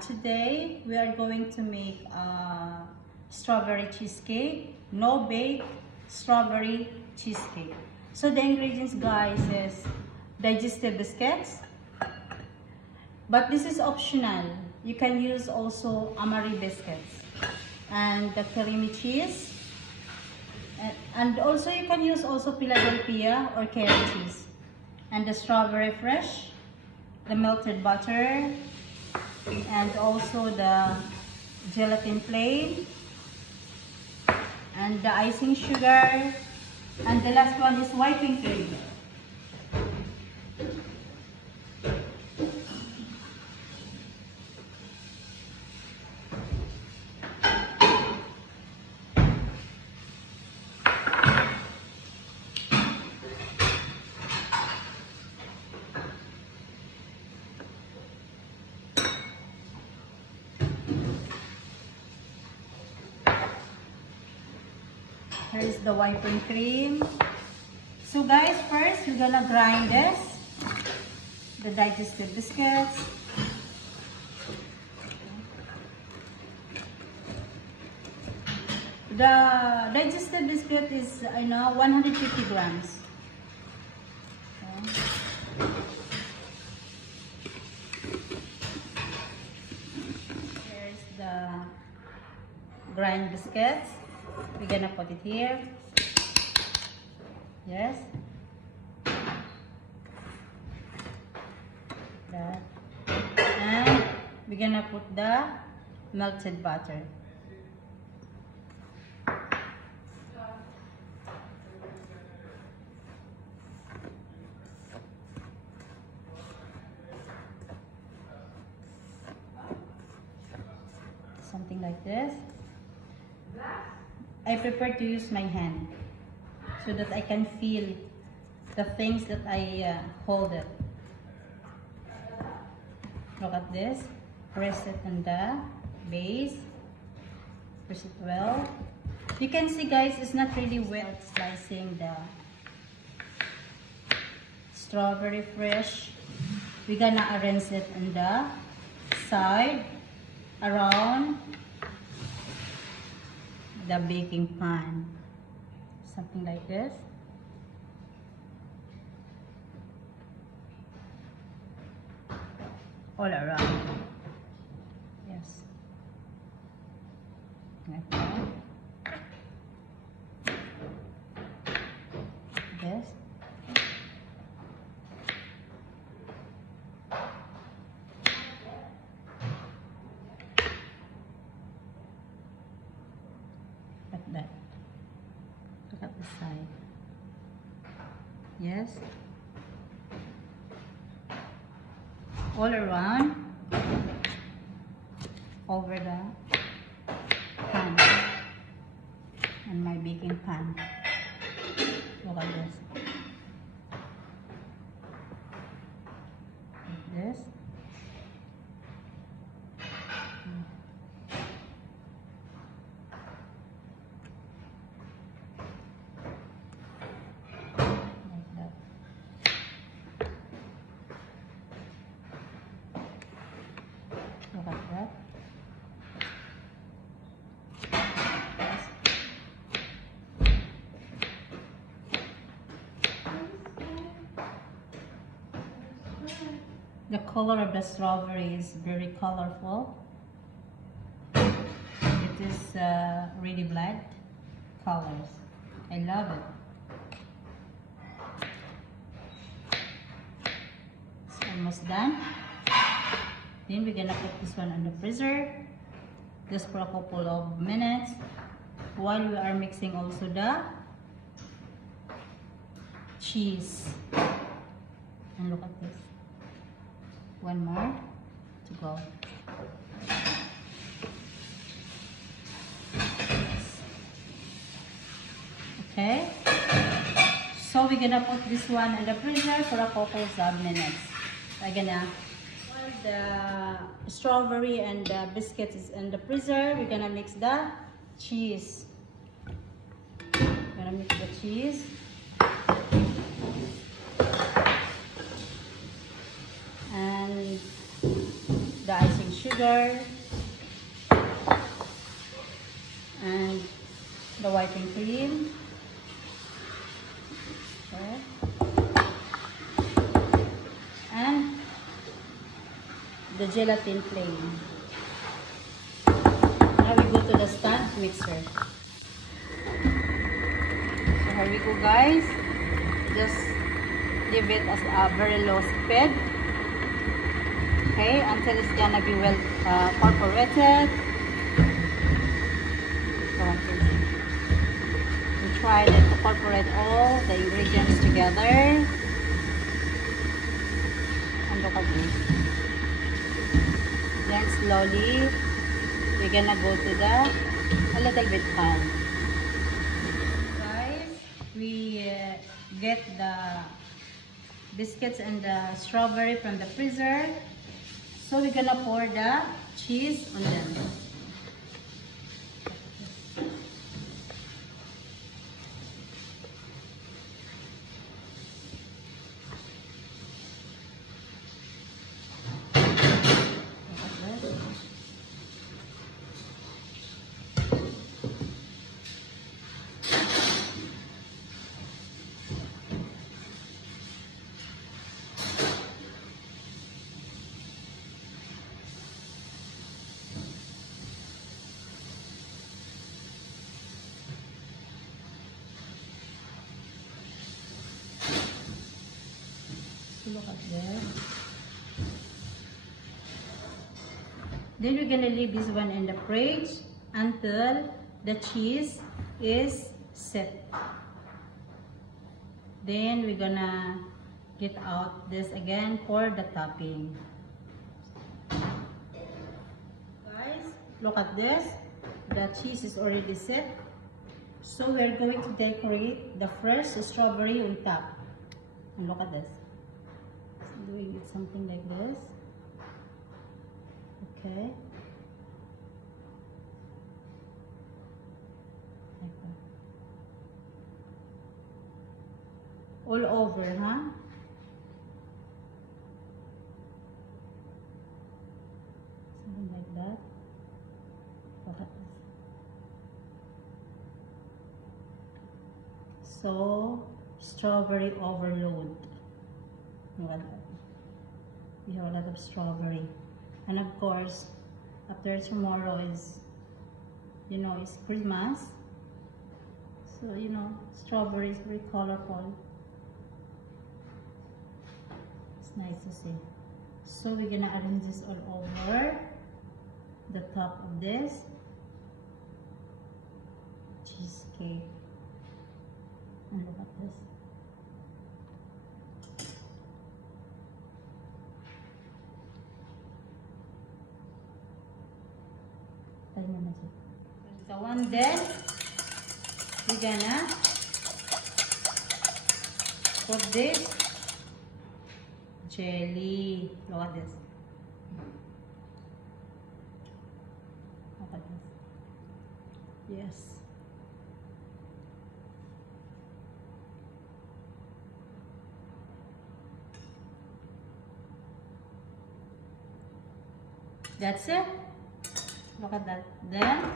Today we are going to make strawberry cheesecake, no bake strawberry cheesecake. So the ingredients, guys, is digestive biscuits, but this is optional. You can use also Amari biscuits and the creamy cheese, and also you can use also Philadelphia or Kerry cheese, and the strawberry fresh, the melted butter, and also the gelatin plain, and the icing sugar, and the last one is whipping cream. Here is the whipping cream. So guys, first we're gonna grind this, the digestive biscuits. The digestive biscuit is 150 grams. Okay. Here's the grind biscuits. We're gonna put it here. Yes. That. And we're gonna put the melted butter. Something like this. I prefer to use my hand so that I can feel the things that I hold it. Look at this. Press it on the base. Press it well. You can see, guys, it's not really wet. Slicing the strawberry fresh. We're gonna arrange it on the side around the baking pan, something like this. All around. Yes. Like that. This. Like that. Look at the side. Yes. All around, over the pan and my baking pan. Look at this. Like this. Look at that. The color of the strawberry is very colorful. It is really black colors. I love it. It's almost done. Then we're gonna put this one in the freezer just for a couple of minutes while we are mixing also the cheese. And look at this. One more to go. Okay. So we're gonna put this one in the freezer for a couple of minutes. I'm gonna the strawberry and the biscuit is in the freezer. We're gonna mix the cheese. We're gonna mix the cheese. And the icing sugar. sugar and the whipping cream. Okay. And the gelatin plain. Now we go to the stand mixer. So here we go, guys. Just leave it as a very low speed. Okay, until it's gonna be well incorporated. We try to incorporate all the ingredients together. And look at this. Then slowly, we're gonna go to a little bit pan. Guys, we get the biscuits and the strawberry from the freezer. So we're gonna pour the cheese on them. Look at that. Then we're gonna leave this one in the fridge until the cheese is set. Then we're gonna get out this again for the topping. Guys, look at this. The cheese is already set. So we're going to decorate the fresh strawberry on top. And look at this. Doing it something like this. Okay. Like that. All over, huh? Something like that. Look at this. So, strawberry overload. Look at that. We have a lot of strawberry. And of course, after tomorrow is, you know, it's Christmas. So, you know, strawberry is very colorful. It's nice to see. So we're gonna arrange this all over the top of this cheesecake. And look at this. The one then we're gonna put this jelly. Look at this. Look at this. Yes. That's it. Look at that. Then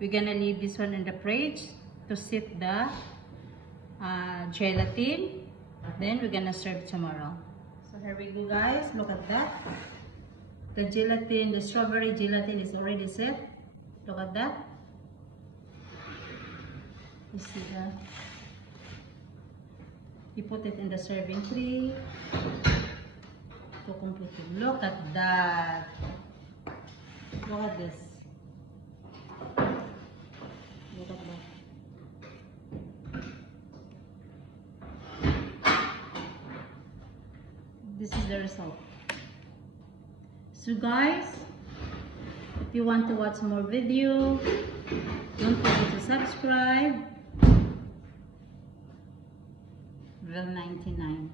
we're gonna leave this one in the fridge to sit the gelatin. Then we're gonna serve tomorrow. So here we go, guys. Look at that. The gelatin, the strawberry gelatin is already set. Look at that. You see that? You put it in the serving tray to complete it. Look at that. Look at this. Look at that. This is the result. So guys, if you want to watch more video, don't forget to subscribe. Well, 99.